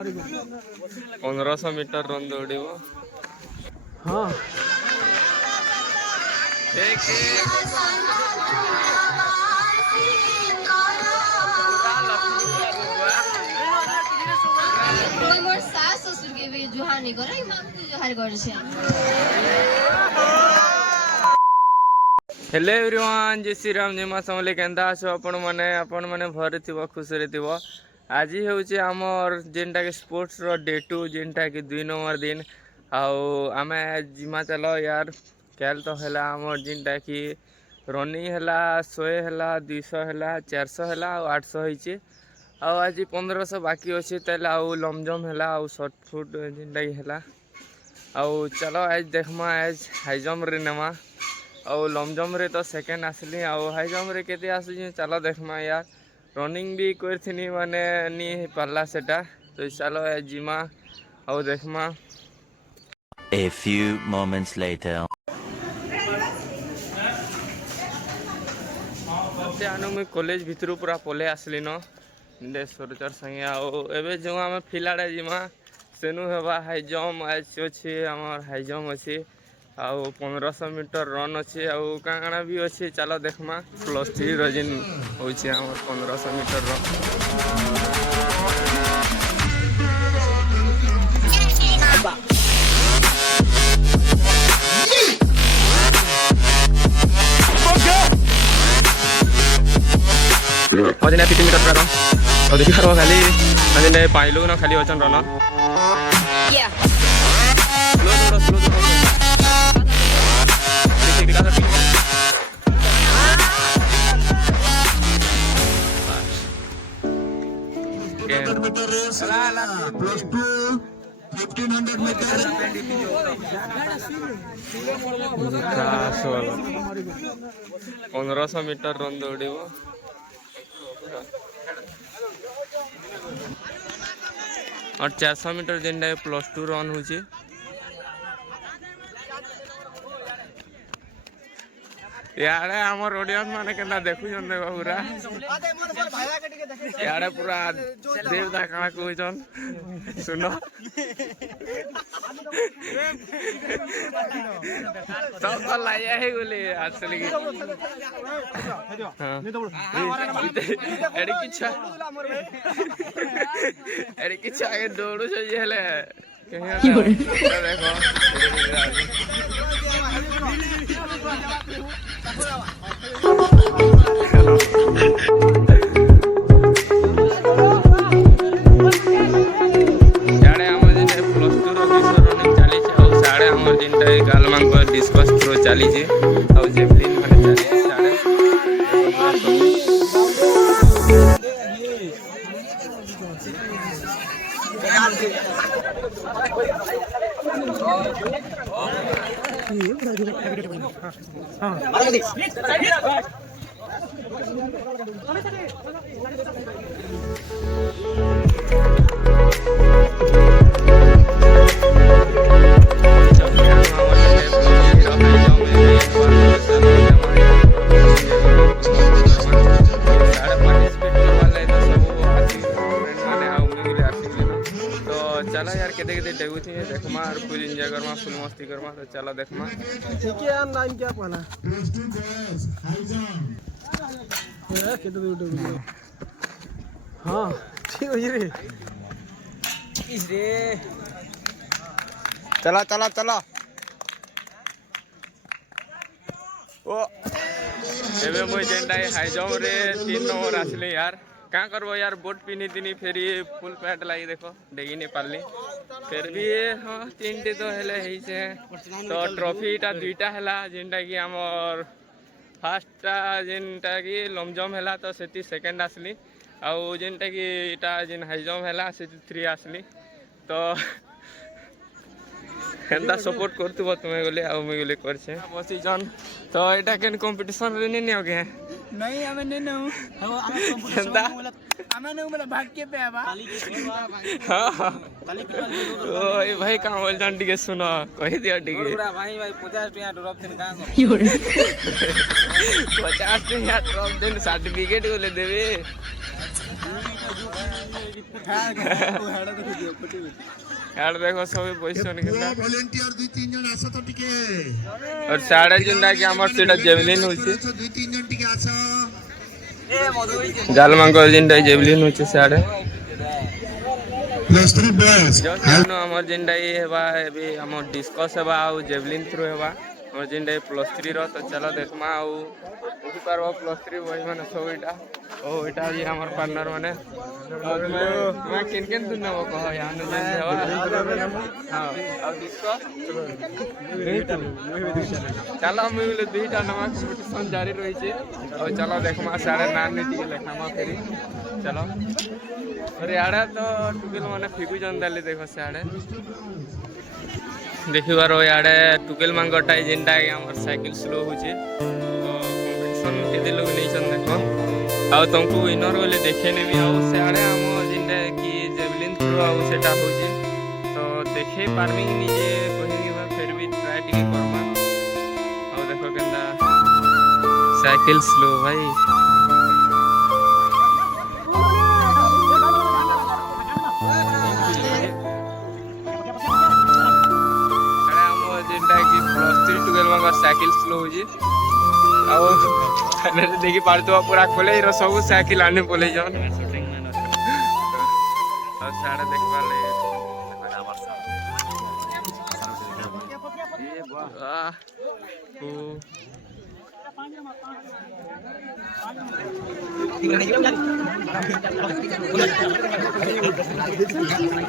1500 metre run दौड़। हाँ hello everyone, जय श्री राम, जय माँ समले। केंदा आसो आपण माने भरे थिबो, खुशी थिबो। आज होउची हमर जेनटा के स्पोर्ट्स रो डे 2, जेनटा के 2 नंबर दिन। आमे जिमा चलो यार। कैल तो हैला हमर जेनटा की रनिंग हैला 100 हैला, 200 हैला, 400 हैला और 800 होइचे। आज 1500 बाकी अछि। तले आउ लॉन्ग जंप हैला और शॉर्ट फुट जेनटा की हैला। चलो आज देखमा, आज हाई जंप रे नमा और लॉन्ग जंप रे तो सेकेंड आसली। हाई जंप रे केते आसु, चलो देखमा यार। रनिंग भी करथिनी माने नी पारला सेटा। तो चलो जिमा और देखमा। A few moments later. मुझे कॉलेज भितर पूरा पले आसली न सरचार संगे। आबे जो आम फिलाड़े जिमा सेनु हेबा हाई जंप। आज अच्छे आमर हाई जंप अच्छे आउ 1500 मीटर रन अच्छे आउ काଣା भी अच्छे। चलो देखमा +3 रजिन होचे आमर 1500 मीटर रन। अजने 50 मीटर रन और देखि खरो खाली अजने 5 लोग न खाली अचन रन। पंद्रह 1500 मीटर रन दौड़ और 400 मीटर जेनटा +2 रन होची। यारे हमर ऑडियंस माने केना देखु जन देबा पूरा। यारे पूरा देवता काना कहजन सुनो। सब तो लाया है बोले असली की। हां एड़ी किछा आगे दौड़ो छ जेले देखो। डिस्कस थ्रो चली जेवलिन माने चली चला यार केते केते डेगु थी देखमा और फुल एंजॉय करमा, फुल मस्ती करमा। तो चलो देखमा। ठीक है नाम क्या पहला ए केते वीडियो। हां ठीक हो रे इस रे। चला चला चला ओ एबे मोय जेंडा हाई जंप रे 3 नंबर आसले यार। क्या करबो यार, बोट पिनी दिनी फेरी फुल पैंट लगी देखो डेगी नहीं पारली। फिर भी हाँ 3टे तो हेले है। तो ट्रॉफीटा 2टा हैला जेनटा कि आमर फार्स्टटा जेनटा कि लॉन्ग जंप हैला तो सेति सेकेंड आसली। आउ जेनटा कि इटा जेन हाई जंप हैला सेति 3 आसली। तो एंता सपोर्ट करथबो तुमे गले आ मैं गले करछे बसी जन। तो एटा केन कंपटीशन रे नहीं हो गया नहीं हमें नहीं नो हमें नहीं मतलब भाग के पे आबा हां ओए भाई काम बोल जान टिके सुनो कहि दियो टिके पूरा भाई 50 टका ड्रॉप दिन का 50 टका ड्रॉप दिन सर्टिफिकेट ले देबे यार देखो सब पोजिशन के वॉलंटियर 2-3 जन आसो तो टिके और साढ़े जिंदा कि हमर सेटा जेवलिन होची 2-3 जन टिके आसो जालमांको जिंदा जेवलिन होची साढ़े प्लस 3 बॉयज जो जानो हमर जिंदा ये हेबा एबे हमर डिस्कस हेबा आ जेवलिन थ्रो हेबा हमर जिंदा +3 रो तो चलो देखमा आ देखि पारबो +3 वही माने सब एटा ओ एटा जी हमर पार्टनर माने और मैं किन किन तुन नबो कह यान जे हेबा हां और डिस्कस चलो हम बोले दुईटा नमा कंपटीशन जारी रही छे और चलो देखमा साढ़े नान नीति लेखामा फेरी चलो अरे याडा तो टुकेल माने फिगु जंदाली देखो साडे देखि बारो याडे टुकेल मांगटाई जिनटा के हमर साइकिल स्लो होचे तो कंपटीशन केते लोग नै छन देखो आ तुमको विनर बोले देखे ने भी आ साडे हम जिनटा की जेवलिन थ्रो आ सेटा होचे तो देखे पारमी निजे कहिनी बा फिर भी ट्राई टिके करमा आ देखो केंदा साइकिल स्लो भाई साइकिल स्लो हो जी और देखी पारतो पूरा खोले रो सब साइकिल आने बोले जन और साडे देखबा ले ये वाह ओ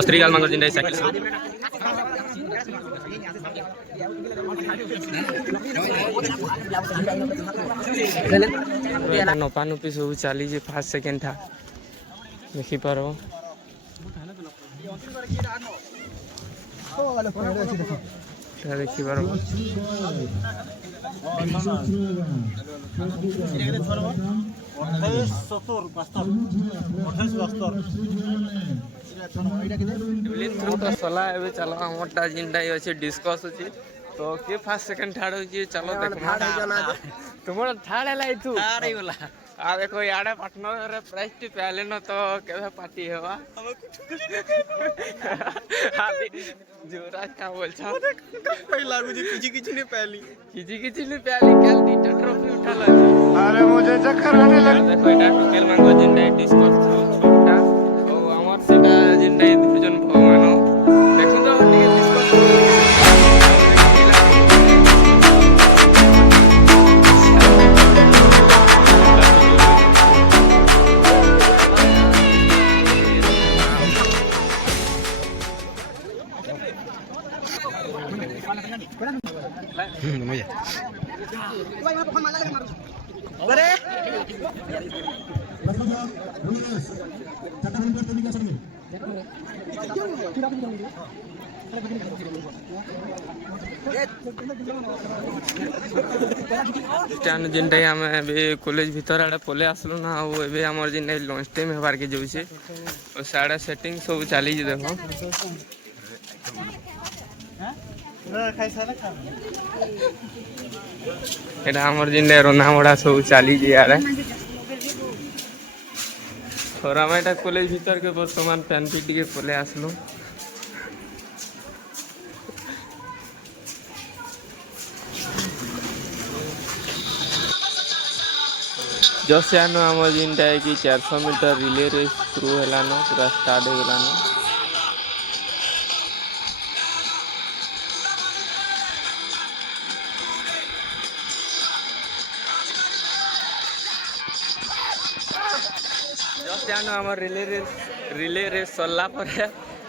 +3 गाल मांगो जिंदा साइकिल स्लो नपा नुपी सब चली जे 5 सेकेंड था देखी पारो देखी पारो सला एबे चलो हमरटा जिंदा अछि डिस्कस अछि तो के 5 सेकंड ठाड़ होची चलो देखमा तुमर ठाड़ लाई तू ठाड़ ही बोला आ देखो याडे पार्टनर रे प्राइस टी पहले न तो केबे पार्टी हेबा अभी जोरा का बोल छ कोई लागू जी किछि ने पहली कल दीटा ट्रॉफी उठा ला अरे मुझे चक्कर आने लगा देखो एटा टुकेल मांगो जिंदा डिस्कस छोटा ओ हमर सेटा जिंदा डिवीजन भगवान देखो तो टिके डिस्कस स्टैंड जिनटा आम कॉलेज भीतर आड़े पले आसलु ना आबे आम जिन लंच टाइम होबार के जाऊे और साढ़े सेटिंग सब चली देखो एटा हमर जिन रना बड़ा सब चली आड़े और आम एटा कॉलेज भीतर के बर्तमान फैन पी टी पले आसलु जस्ट आनो आम जिनटा कि 400 मीटर रिले रेस शुरू है पूरा स्टार्ट हो गलान जस्ट आनो आम रिले रेस सरला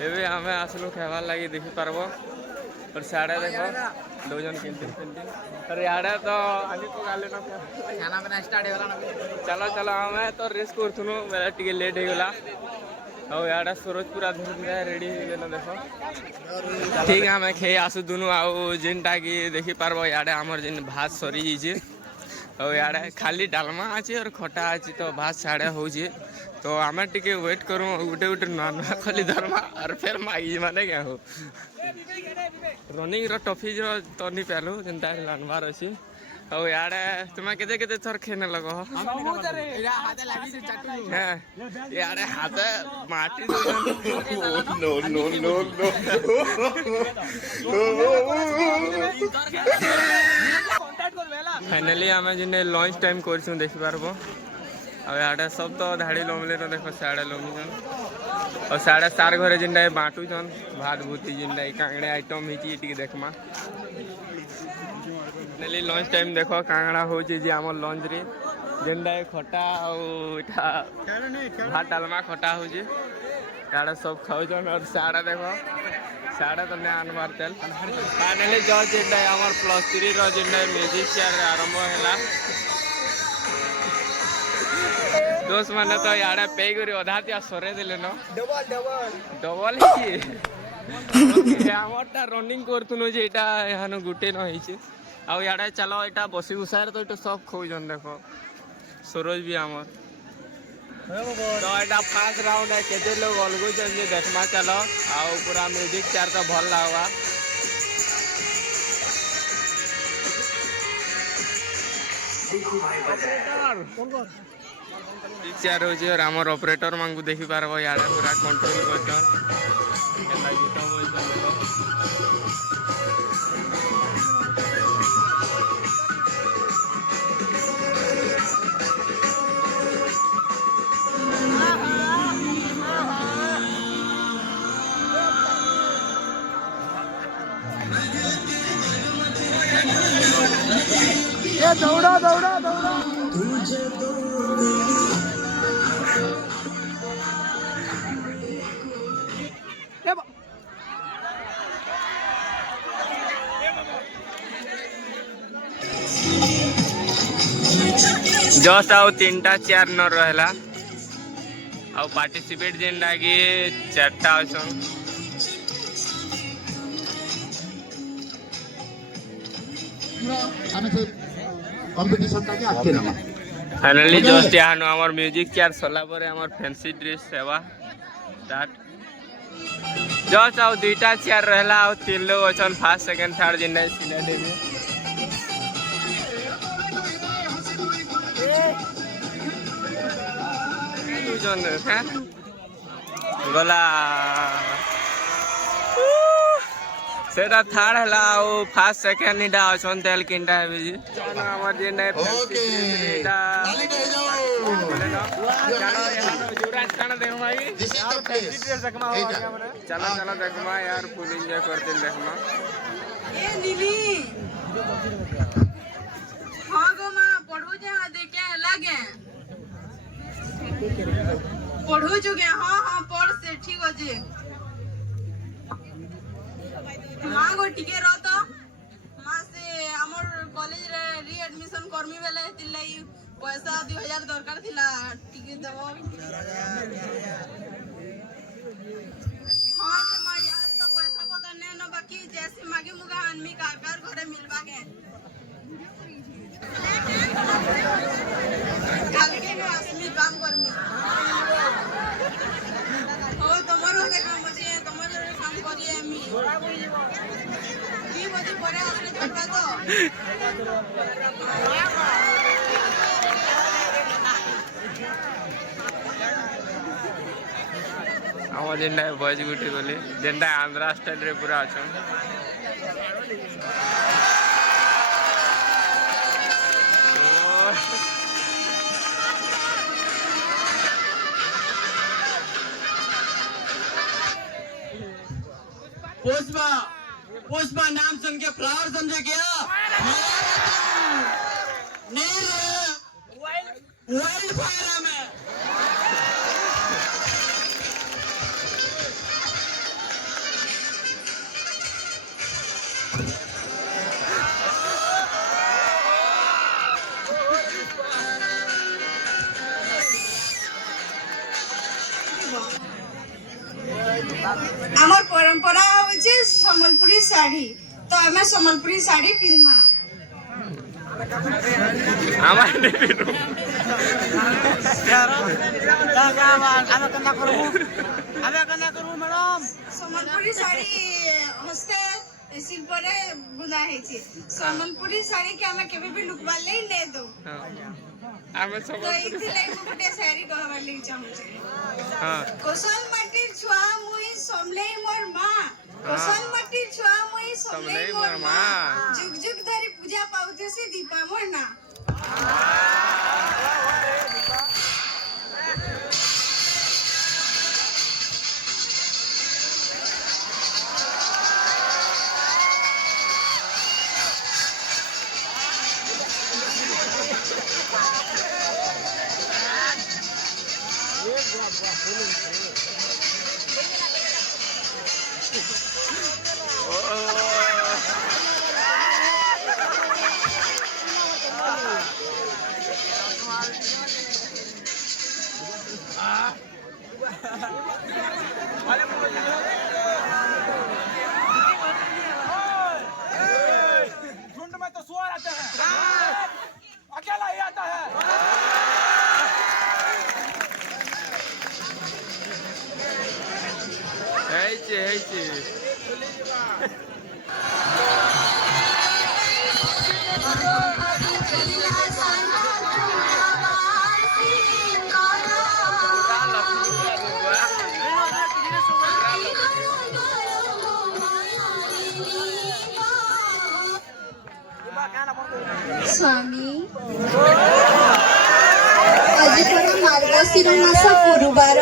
एबे आमे आसलु खेबार लगी देखि पारबो और साड़े देखो दो जन किनते अरे याडे तो आनी को गाले ना खाना बना स्टार्ट हो गला चलो चलो हमें तो रेस करथुनु मेरा टिके लेट हो गला और याडे सूरज पूरा धुंधला रेडी हो गेल देखो ठीक है हमें खे आसु दुनु आउ जिनटा की देखि पारबो याडे हमर जिन भात सरी जी और याडे खाली डालमा अछि और खटा अछि तो भात साड़े हो जी तो आमे टिके वेट करूँ गोटे गोटे नुआ नुआ खोली धर्मा और फिर मागी माने क्या हो रनिंग रो टॉफी रो तो नहीं पालु जेनता लानबार अछि ଆଉ ଇଆଡ଼େ ତୁମେ କେତେ କେତେ ଥର ଖେନେ ଲଗ ଇଆଡ଼େ ହାତ ମାଟି फाइनाली आम जिन लंच टाइम करछुं देखि पारबो आ इआडे सब तो धाड़ी लमले न देखो साड़े लमीछन और साड़े सार घरे जिनटा बांटुछन भात भूती जिनटा कांगड़े आइटम हिची टिके देखमा फाइनाली लंच टाइम देखो कांगड़ा होची जे हमर लंच रे जिनटा खटा और इटा भात डालमा खटा होची इआडे सब खाउछन और साड़े देखो साढ़े तो नहीं आनबार तेल फाइनाली जो जिनटा हमर +3 रो जिनटा म्यूजिक चेयर आरंभ हैला दोस्त माने तो याडे पे करी अधा तिया सरे देले न डबल ही ओके हमरटा रनिंग करतुनु जे एटा हानो गुटे न हिची आ याडे चलो एटा बसी उसार तो एटा सब खोइ जन देखो सरोज भी हमर तो एटा फर्स्ट राउंड है केते लोग अलगो जन जे देखमा चलो आ पूरा म्यूजिक चेयर तो भल लागवा चेयर हो और आमर ऑपरेटर मांगू देखि पारबो याडे पूरा कंट्रोल करछन केला गीत बोलछन ये दौड़ा दौड़ा दौड़ा तुझे जस्ट आउ 3टा चेयर न रहला आउ पार्टिसिपेट जेनटा कि 4टा अछन कंपटीशन का आके ना फाइनली जस्ट यानो हमर म्यूजिक चेयर सला परे हमर फैंसी ड्रेस सेवा स्टार्ट जस्ट आउ 2टा चेयर रहला आउ 3 लोग अछन फर्स्ट सेकंड थर्ड जिन्ना सिला देबे जन है गला सेटा थर्ड हला ओ फर्स्ट सेकंड इडा अछन तेल किनटा हेबे जी जानो हमर जे नै ओके ताली दे जाओ जानो जुराज काना देखमा ई चला चला देखमा यार फुल एंजॉय करते देखमा ए नीली हां गो मां पढ़ो जे देखे लागे पढ़ो जुगे हां हां पढ़ से ठीक हो जे मां गो टिके रह तो मां से हमर कॉलेज रे रीएडमिशन करमी बेले तिलाई पैसा 2000 दरकार थिला टिके देबो हां रे मां यार तो पैसा पता ने न बाकी जैसे मागे मुगा आनमी कार घरे मिलबा के काल के में असली काम करमी हो तमरो देखा मुझे तमरो काम करिए मी की बजे परे असली करबा तो हम जेनटा बॉयज गुटी गली जेनटा आंध्रा स्टाइल रे पूरा अछन पुष्पा पुष्पा नाम सुन के फ्लावर समझे क्या नहीं रे वाइल्ड फायर है मैं हमर परंपरा होचे सम्बलपुरी साड़ी तो हमें सम्बलपुरी साड़ी पिनमा আমার सम्बलपुरी साड़ी हस्ते ଶିଳ୍ପରେ ବୁଣା ହେଇଛି ସମ୍ବଲପୁରୀ ଶାଢ଼ୀ କି ଆମେ କେବେ ବି ଲୁକବାର ଲାଗି ନେଇ ଦଉ ଆମେ ତ ସମ୍ବଲପୁରୀ ଏଇଥିଲାଗି ମୁଁ ଗୋଟେ ଶାଢ଼ୀ କହିବାର ଲାଗି ଚାହୁଁଛି ହଁ କୋଶଲ ମାଟିର ଛୁଆ ମୁଇଁ ସମଲେଇ ମୋର ମା କୋଶଲ ମାଟିର ଛୁଆ ମୁଇଁ ସମଲେଇ ମୋର ମା ଯୁଗ ଯୁଗ ଧରି ପୂଜା ପାଉଥିସି ଦୀପା ମୋର ନା झुंड में तो सुअर आते हैं अकेला ही आता है ହେଇଛି ସ୍ୱାମୀ ଆଜି କଣ ମାର୍ଗଶିର ମାସ ଗୁରୁବାର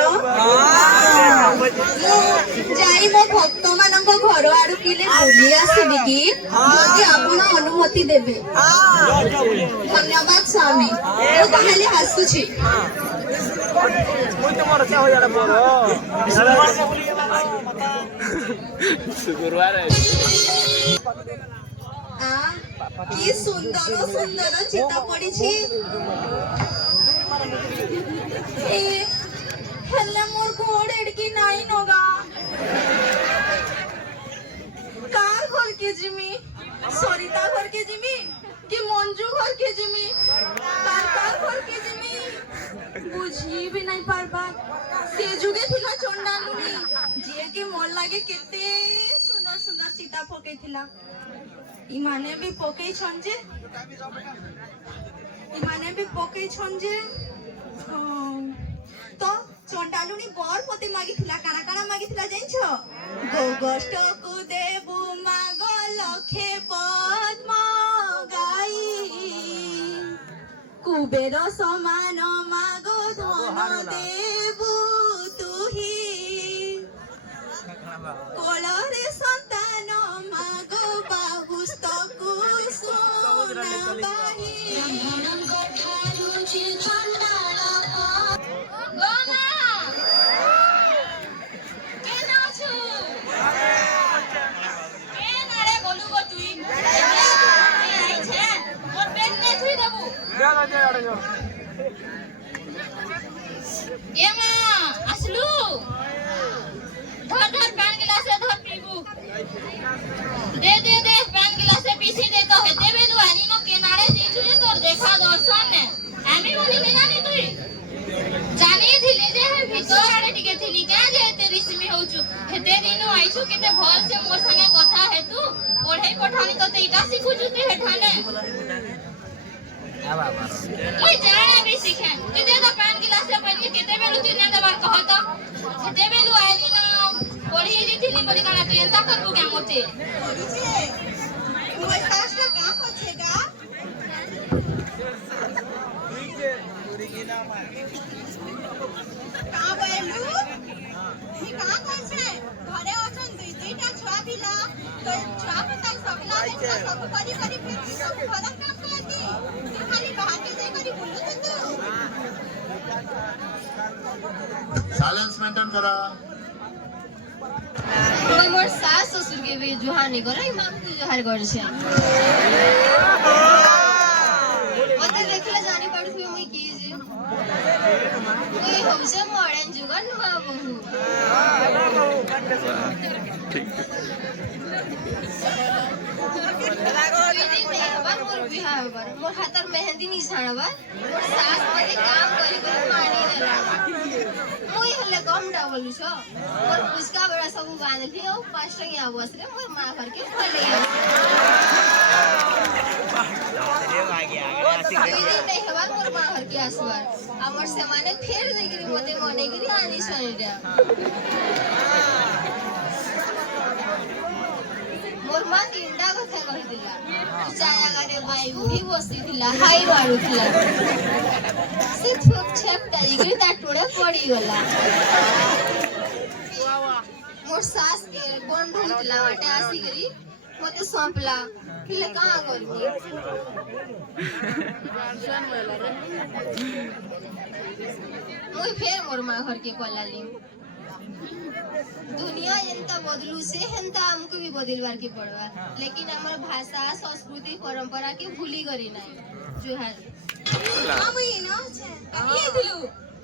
ଯାଇ ମୋ ଭକ୍ତ ମାନଙ୍କ ଘର ଆଡୁ କିଲେ ବୁଲି ଆସିବି କି ଯଦି ଆପଣ ଅନୁମତି ଦେବେ ଧନ୍ୟବାଦ ସ୍ୱାମୀ ମୁଁ ତାହେଲେ ଆସୁଛି কি সুন্দর সুন্দর চিতা পড়িছি হেলে মোর গোড় এড়কি নাই নগা কার ঘর কে জিমি সরিতা ঘর কে জিমি কি মঞ্জু ঘর কে জিমি কার ঘর কে জিমি বুঝি भी नहीं पारबा से जुगे थिला चंडालुनी जे के मोर लागे केते सुंदर सुंदर चिता पके थिला इमाने भी पके छंजे तो चंडालुनी बर पते मागी थिला काना काना मागी थिला जानिछो गोगष्ट को देबु माग लखे पद्म गाई कुबेर समान माग धन देबु तुही कोलरे संतान माग बाहुस्तकु सोनाबाही আসলু ধর ধর পান গ্লাসে ধর পিবু দে দে দে পান গ্লাসে পিছি দে তো হেতে বেলু আনি ন কেনারে দিছু যে তোর দেখা দর্শন নে আমি বলি নে জানি তুই জানি থিলি যে হে ভিতর আড়ে টিকে থিলি কে যে এতে রিসমি হউছু হেতে দিনু আইছু কেতে ভাল সে মোর সঙ্গে কথা হেতু পড়াই পঠানি তো ইটা শিখুছু তুই হেঠানে मुझे जाना भी सीखे तू दे तो पान गिलास से पहले केते बेलु तू ना दबार कह तो केते बेलु आइली ना पढ़ी जी थिली बोली काना तू एंता करबू के मोते मोय सासटा का पछेगा का बेलु ही का कहछे घरे अछन दुईटा छुआ दिला तो छुआ पता सकला दे सब करी करी फिर सब घर काम करती खाली बाहर के जाई करी बोलू तू साइलेंस मेंटेन करा মই মোর সাস সসুর के भी जुहानी करे मां को जुहार कर छे ओते देखले जानी पड़थु मुई की जे कोई हमसे मॉडर्न जुगन बाबू ठीक लागो दिन देखबा मोर बिहा बार मोर हाथ मेहंदी नहीं छाड़बा मोर सास मते काम करी करी मानी देला मुई हले कम डावलु छ मोर पुचका बड़ा सब बांधली और 5 टंगिया बस रे मोर मां घर के पले नहीं हवा मोर मां घर के आसबार हमर से माने फेर देकरी मते मने करी आनी छनेडा मोर मां तीनटा कथा कहिदिला चाया गाडे बाई बुढी बसिदिला हाई मारुथिला से छोक छेपटा इगरी ता टोडे पड़ी गला मोर सास के कोन ढुलतिला वाटे आसी करी मते सौंपला किले कहां करबो मुई फेर मोर मां घर के कोलाली दुनिया एंता बदलू से हेंता हमको भी बदलवार के पड़वा लेकिन हमर भाषा संस्कृति परंपरा के भूली करी नहीं जो है मामी न ये दिलु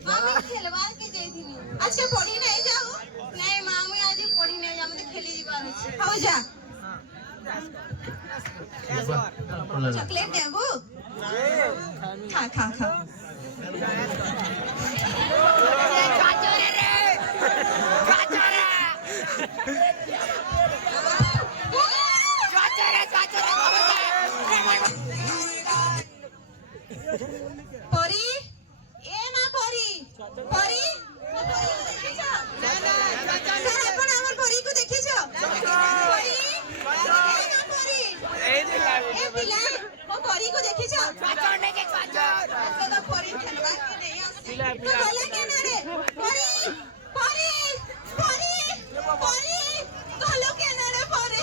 मामी खेलवार के जाई दिनी अच्छा पढ़ी नहीं जाओ नहीं मामी आज पढ़ी नहीं जा मते खेली जीवार अछि हो जा चॉकलेट देबो खा खा खा परी ए ना परी परी सर अपन हमर परी को देखि छ परी ए ना परी ए दिला ओ परी को देखि छ ने के तो परी खेलवा के नहीं तो बोले के ना रे परी परी परी परी बोलो के ना रे परी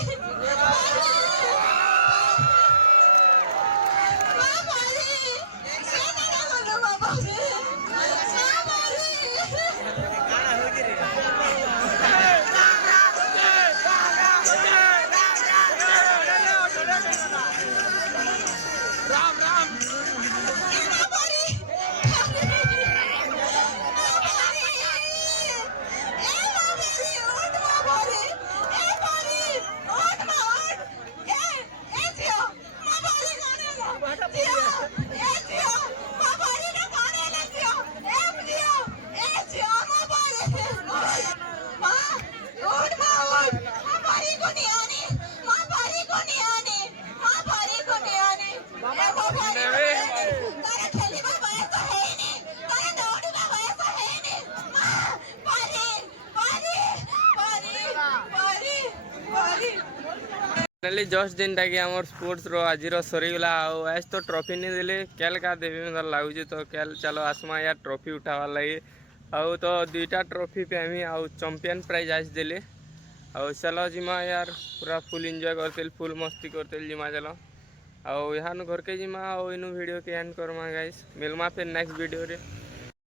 फाइनाली जस्ट जेनटा कि आमर स्पोर्ट्स रो आज सरीगला आज तो ट्रॉफी नहीं देले कैल का देवी मतलब लगुच तो कैल चलो आसमा यार ट्रॉफी उठावा लगे आउ तो 2टा ट्रॉफी पे हमें आउ चैंपियन प्राइज आज देले आउ चलो जिमा यार पूरा फुल एंजॉय करते फुल मस्ती करते जिमा चलो आउ यहाँ घर के जिमा आउ इन वीडियो के एंड करमा गाइस मिलमा फिर नेक्स्ट वीडियो रे।